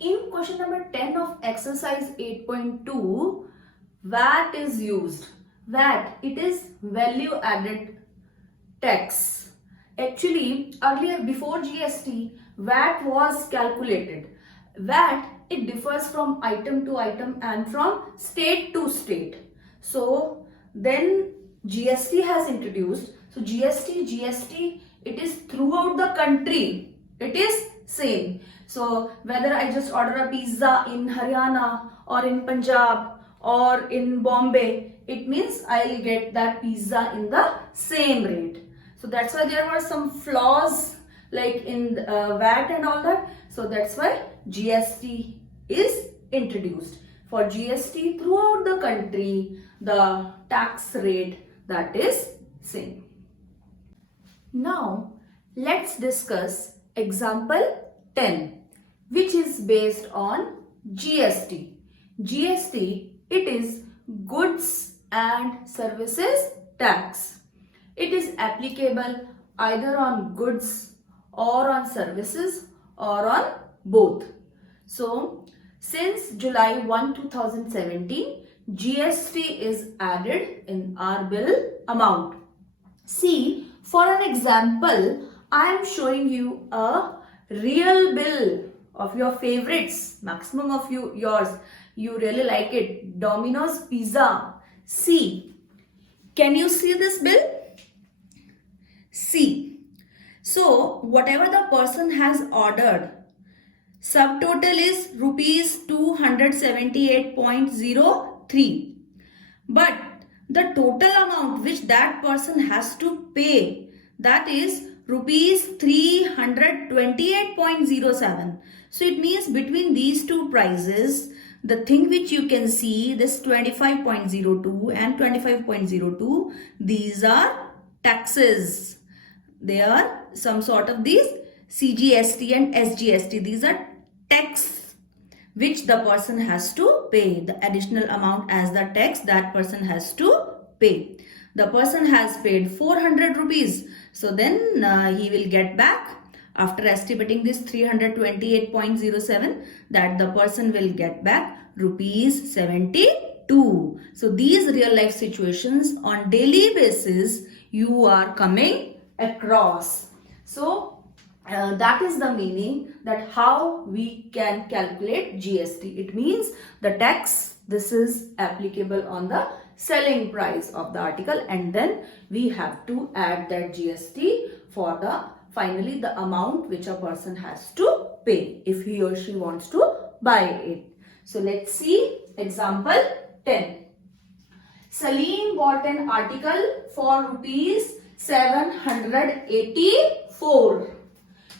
In question number 10 of exercise 8.2, VAT is used. VAT, it is value added tax. Actually, earlier before GST, VAT was calculated. VAT, it differs from item to item and from state to state. So then GST has introduced. So GST, it is throughout the country. It is same. So whether I just order a pizza in Haryana or in Punjab or in Bombay, it means I'll get that pizza in the same rate. So that's why there were some flaws like in VAT and all that. So that's why GST is introduced. For GST throughout the country, the tax rate that is same. Now let's discuss example 10, which is based on GST. GST, it is goods and services tax. It is applicable either on goods or on services or on both. So since July 1, 2017, GST is added in our bill amount. See, for an example, I am showing you a real bill of your favorites, maximum of yours. You really like it. Domino's Pizza. See, can you see this bill? See. So, whatever the person has ordered, subtotal is rupees 278.03. But the total amount which that person has to pay, that is rupees 328.07. So it means between these two prices, the thing which you can see, this 25.02 and 25.02, these are taxes. They are some sort of these CGST and SGST. These are tax which the person has to pay. The additional amount as the tax that person has to pay. The person has paid 400 rupees. So then he will get back after estimating this 328.07, that the person will get back rupees 72. So these real life situations on daily basis you are coming across. So that is the meaning that how we can calculate GST. It means the tax, this is applicable on the selling price of the article, and then we have to add that GST for the finally the amount which a person has to pay if he or she wants to buy it. So let's see example 10. Salim bought an article for rupees 784,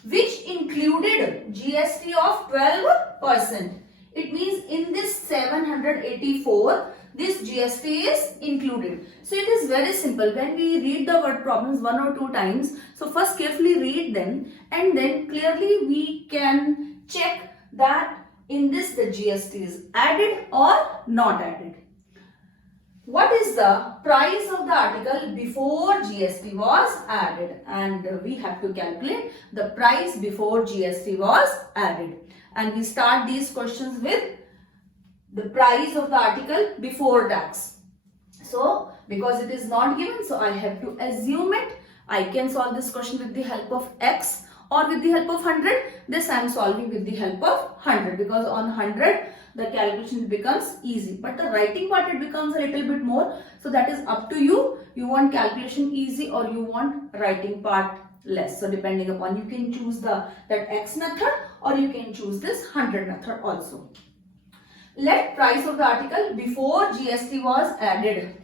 which included GST of 12%. It means in this 784, this GST is included. So it is very simple. When we read the word problems one or two times, so first carefully read them and then clearly we can check that in this the GST is added or not added. What is the price of the article before GST was added? And we have to calculate the price before GST was added. And we start these questions with the price of the article before tax. So, because it is not given, so I have to assume it. I can solve this question with the help of X or with the help of 100. This I am solving with the help of 100, because on 100 the calculation becomes easy. But the writing part, it becomes a little bit more. So that is up to you. You want calculation easy or you want writing part less. So depending upon, you can choose that X method or you can choose this 100 method also. Let price of the article before GST was added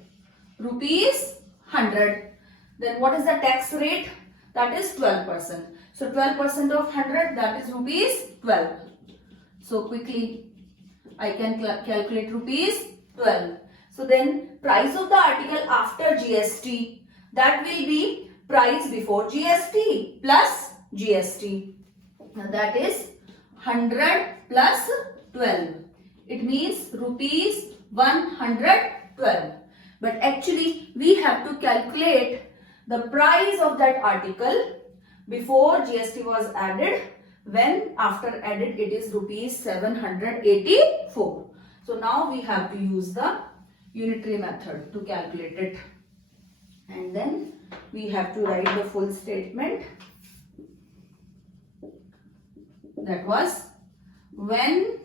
rupees 100. Then what is the tax rate? That is 12%. So 12% of 100, that is rupees 12. So quickly I can calculate rupees 12. So then price of the article after GST, that will be price before GST plus GST. Now that is 100 plus 12. It means rupees 112. But actually we have to calculate the price of that article before GST was added When after added it is rupees 784. So now we have to use the unitary method to calculate it. And then we have to write the full statement. That was when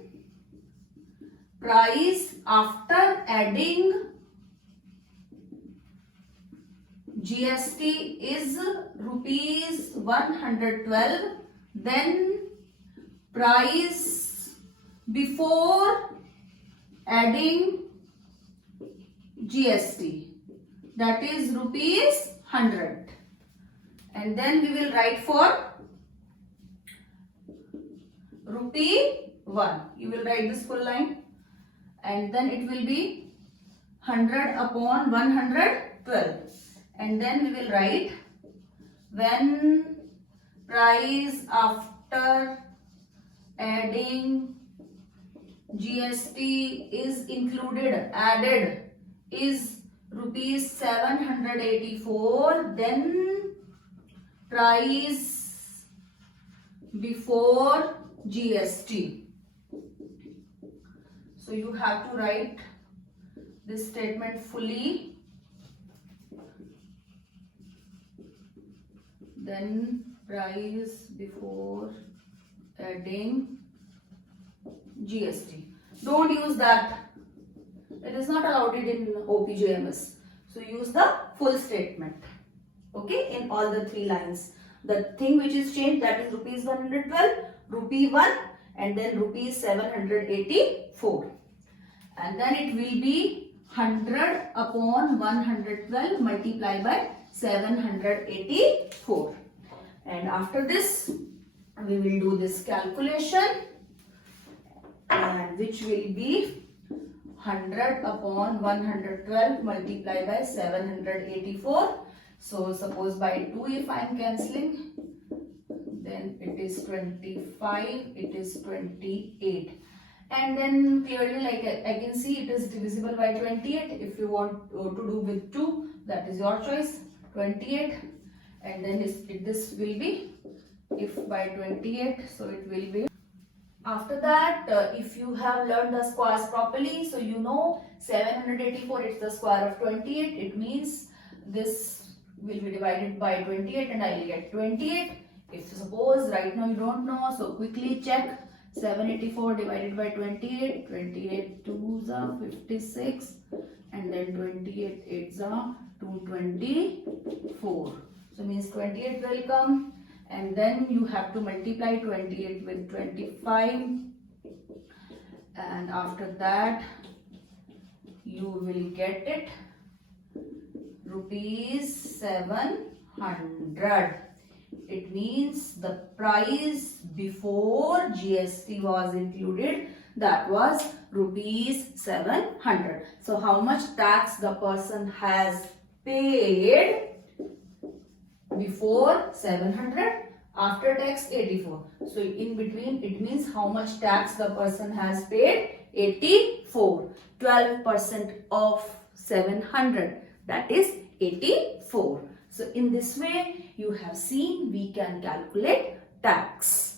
price after adding GST is rupees 112, then price before adding GST, that is rupees 100. And then we will write for rupee 1. You will write this full line. And then it will be 100 upon 112. And then we will write when price after adding GST is added is rupees 784, then price before GST. So you have to write this statement fully. Then price before adding GST. Don't use that. It is not allowed in OPJMS. So use the full statement. Okay, in all the 3 lines. The thing which is changed, that is rupees 112, rupee 1, and then rupees 784. And then it will be 100 upon 112 multiplied by 784. And after this, we will do this calculation, and which will be 100 upon 112 multiplied by 784. So suppose by 2 if I am cancelling, then it is 25, it is 28. And then clearly, like I can see, it is divisible by 28. If you want to do with 2, that is your choice, 28. And then this will be, if by 28, so it will be. After that, if you have learned the squares properly, so you know 784 is the square of 28. It means this will be divided by 28 and I will get 28. If suppose right now you don't know, so quickly check. 784 divided by 28, 28 2s are 56, and then 28 8s are 224. So means 28 will come, and then you have to multiply 28 with 25, and after that you will get it rupees 700. It means the price before GST was included, that was rupees 700. So how much tax the person has paid before 700, after tax 84. So in between it means how much tax the person has paid, 84. 12% of 700, that is 84. So in this way you have seen we can calculate tax.